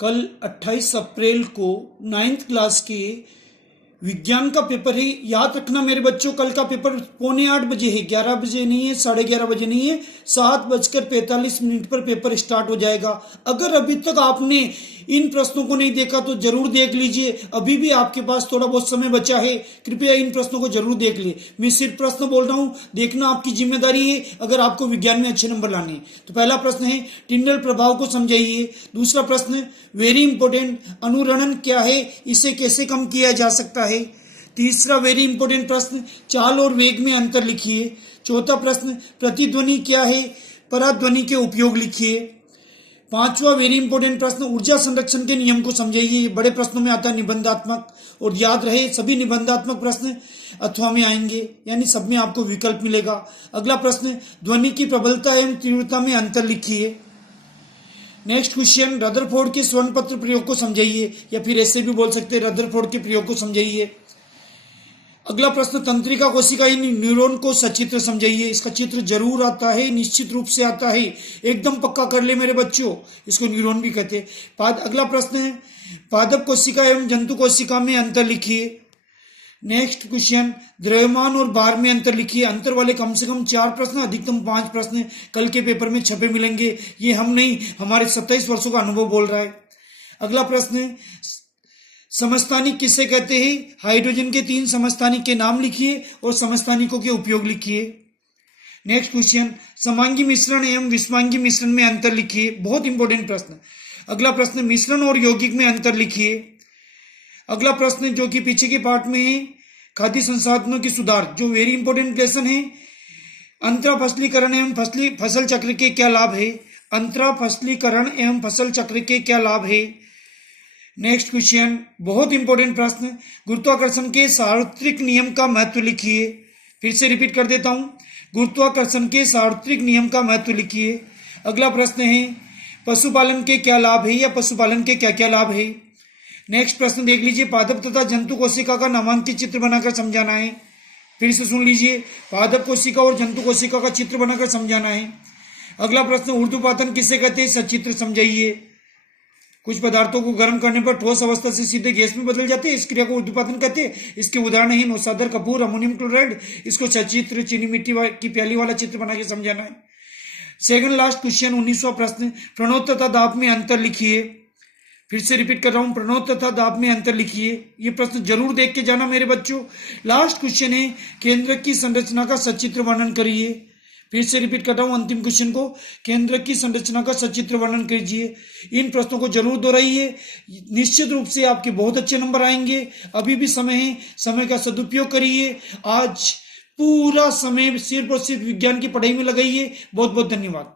कल 28 अप्रैल को 9th class के विज्ञान का पेपर है। याद रखना मेरे बच्चों, कल का पेपर 7:45 है, 11 बजे नहीं है, 11:30 बजे नहीं है, 7:45 पर पेपर स्टार्ट हो जाएगा। अगर अभी तक आपने इन प्रश्नों को नहीं देखा तो जरूर देख लीजिए, अभी भी आपके पास थोड़ा बहुत समय बचा है, कृपया इन प्रश्नों को जरूर देख ले। मैं सिर्फ प्रश्न बोल रहा हूं, देखना आपकी जिम्मेदारी है अगर आपको विज्ञान में अच्छे नंबर लाने। तो पहला प्रश्न है टिंडल प्रभाव को समझाइए। दूसरा प्रश्न वेरी इंपॉर्टेंट, अनुरणन क्या है, इसे कैसे कम किया जा सकता है। तीसरा वेरी इंपॉर्टेंट प्रश्न चाल और वेग में अंतर लिखिए। चौथा प्रश्न प्रतिध्वनि क्या है, पराध्वनि के उपयोग लिखिए। पांचवा वेरी इंपॉर्टेंट प्रश्न ऊर्जा संरक्षण के नियम को समझाइए। ये बड़े प्रश्नों में आता है निबंधात्मक, और याद रहे सभी निबंधात्मक प्रश्न अथवा में आएंगे, यानी सब में आपको विकल्प मिलेगा। अगला प्रश्न ध्वनि की प्रबलता एवं तीव्रता में अंतर लिखिए। नेक्स्ट क्वेश्चन रदरफोर्ड के स्वर्ण पत्र प्रयोग को समझाइए, या फिर ऐसे भी बोल सकते हैं रदरफोर्ड के प्रयोग को समझाइए। अगला प्रश्न तंत्रिका कोशिका न्यूरॉन को सचित्र समझाइए। इसका चित्र जरूर आता है, निश्चित रूप से आता है, एकदम पक्का कर ले मेरे बच्चों, इसको न्यूरॉन भी कहते हैं। अगला प्रश्न है पादप कोशिका एवं जंतु कोशिका में अंतर लिखिए। नेक्स्ट क्वेश्चन द्रव्यमान और भार में अंतर लिखिए। अंतर वाले कम से कम 4 प्रश्न, अधिकतम 5 प्रश्न कल के पेपर में छपे मिलेंगे। ये हम नहीं, हमारे 27 वर्षों का अनुभव बोल रहा है। अगला प्रश्न है समस्थानिक किसे कहते हैं। हाइड्रोजन के 3 समस्थानिक के नाम लिखिए और समस्थानिकों के उपयोग लिखिए। नेक्स्ट क्वेश्चन समांगी मिश्रण एवं विषमांगी मिश्रण में अंतर लिखिए। बहुत इंपॉर्टेंट प्रश्न। अगला प्रश्न मिश्रण और यौगिक में अंतर लिखिए। अगला प्रश्न जो कि पीछे के पार्ट में है खाद्य संसाधनों की सुधार, जो वेरी इंपॉर्टेंट क्वेश्चन है। अंतरा फसलीकरण एवं फसल चक्र के क्या लाभ है। अंतरा फसलीकरण एवं फसल चक्र के क्या लाभ है। नेक्स्ट क्वेश्चन बहुत इंपॉर्टेंट प्रश्न गुरुत्वाकर्षण के सार्वत्रिक नियम का महत्व लिखिए। फिर से रिपीट कर देता हूं, गुरुत्वाकर्षण के सार्वत्रिक नियम का महत्व लिखिए। अगला प्रश्न है पशुपालन के क्या लाभ है, या पशुपालन के क्या क्या लाभ है। नेक्स्ट प्रश्न देख लीजिए पादप तथा जंतु कोशिका का नामांकित चित्र बनाकर समझाना है। फिर से सुन लीजिए, पादप कोशिका और जंतु कोशिका का चित्र बनाकर समझाना है। अगला प्रश्न ऊर्ध्वपातन किसे कहते हैं, सचित्र समझाइए। कुछ पदार्थों को गर्म करने पर ठोस अवस्था से सीधे गैस में बदल जाते हैं, इस क्रिया को ऊर्ध्वपातन कहते हैं। इसके उदाहरण है नौसादर कपूर, अमोनियम क्लोराइड। इसको सचित्र चीनी मिट्टी की प्याली वाला चित्र बना के समझाना है। सेकंड लास्ट क्वेश्चन 19वां प्रश्न प्रणोद तथा दाब में अंतर लिखिए। फिर से रिपीट कर रहा हूं, प्रणोद तथा दाब में अंतर लिखिए। ये प्रश्न जरूर देख के जाना मेरे बच्चों। लास्ट क्वेश्चन है केंद्रक की संरचना का सचित्र वर्णन करिए। फिर से रिपीट कर रहा हूं अंतिम क्वेश्चन को, केंद्रक की संरचना का सचित्र वर्णन कीजिए। इन प्रश्नों को जरूर दोहराइए, निश्चित रूप से आपके बहुत अच्छे नंबर आएंगे। अभी भी समय है, समय का सदुपयोग करिए। आज पूरा समय सिर्फ और सिर्फ विज्ञान की पढ़ाई में लगाइए। बहुत बहुत धन्यवाद।